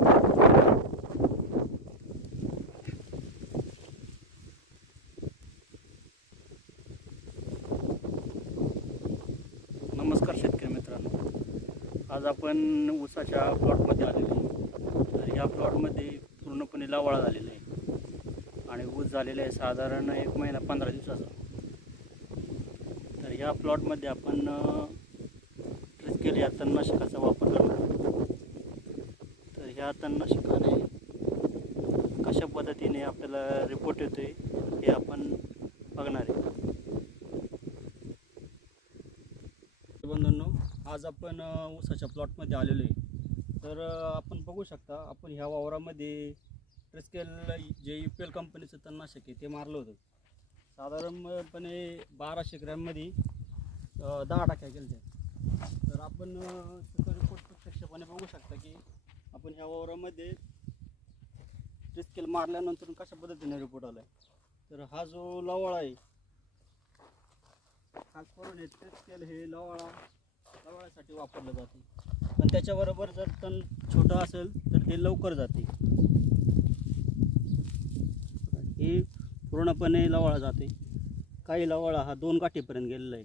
नमस्कार शेतकरी मित्रांनो. आज आपण ऊसाच्या प्लॉटमध्ये आलेलो आहे तर या प्लॉटमध्ये पूर्णपणे लावाळा झालेला आहे. आणि ऊस झालेला आहे साधारण एक महिना पंधरा दिवसाचा. तर या प्लॉटमध्ये आपण केली या तन्नाशकाचा वापर करणार म्हणजे आहोत. तर ह्या तणनाशकाने कशा पद्धतीने आपल्याला रिपोर्ट येतोय हे आपण बघणार आहे. बंधूंनो आज आपण ऊसाच्या प्लॉटमध्ये आलेलो आहे. तर आपण बघू शकता आपण ह्या वावरामध्ये ट्रिस्केल जे यू पी एल कंपनीचं तणनाशक आहे ते मारलं होतं. साधारणपणे बाराशे ग्रॅममध्ये दहा टाक्या केल्या तर आपण त्याचा रिपोर्ट प्रत्यक्षपणे बघू शकता की आपण ह्या वावरामध्ये ट्रिस्केल मारल्यानंतर कशा पद्धतीने रिपोर्ट आला तर हा जो लवाळा आहे खास करून हे ट्रिस्केल हे लवाळा लवाळ्यासाठी वापरलं जाते. पण त्याच्याबरोबर जर तण छोटं असेल तर ते लवकर जाते. हे पूर्णपणे लवाळा जाते. काही लवाळा हा दोन काठीपर्यंत गेलेला आहे.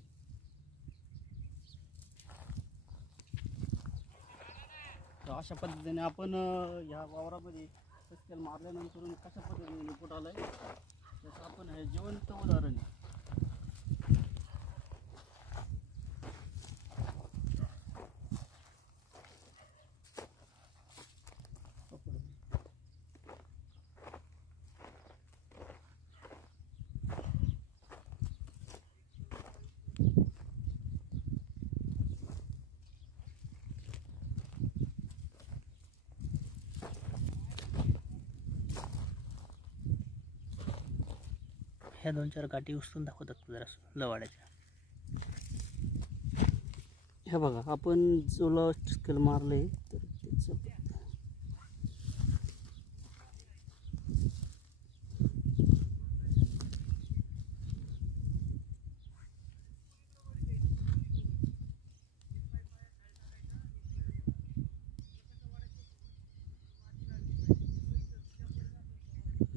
तर अशा पद्धतीने आपण ह्या वावरामध्ये ट्रिस्केल मारल्यानंतर कशा पद्धतीने रिपोर्ट आला आहे त्याचं आपण हे जिवंत उदाहरण आहे. ह्या दोन चार गाठी उचलून दाखवतात जरा लवाड्याच्या. ह्या बघा आपण जोला स्केल मारले तर त्याचं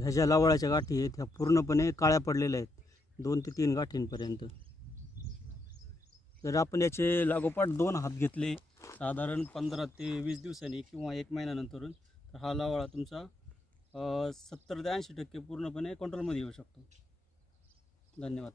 ह्या ज्या लावळाच्या गाठी आहेत ह्या पूर्णपणे काळ्या पडलेल्या आहेत. दोन ते तीन गाठींपर्यंत. जर आपण याचे लागोपाठ दोन हात घेतले. साधारण पंधरा ते वीस दिवसांनी किंवा एक महिन्यानंतरून तर हा लावळा तुमचा सत्तर ते ऐंशी टक्के पूर्णपणे कंट्रोलमध्ये येऊ शकतो. धन्यवाद.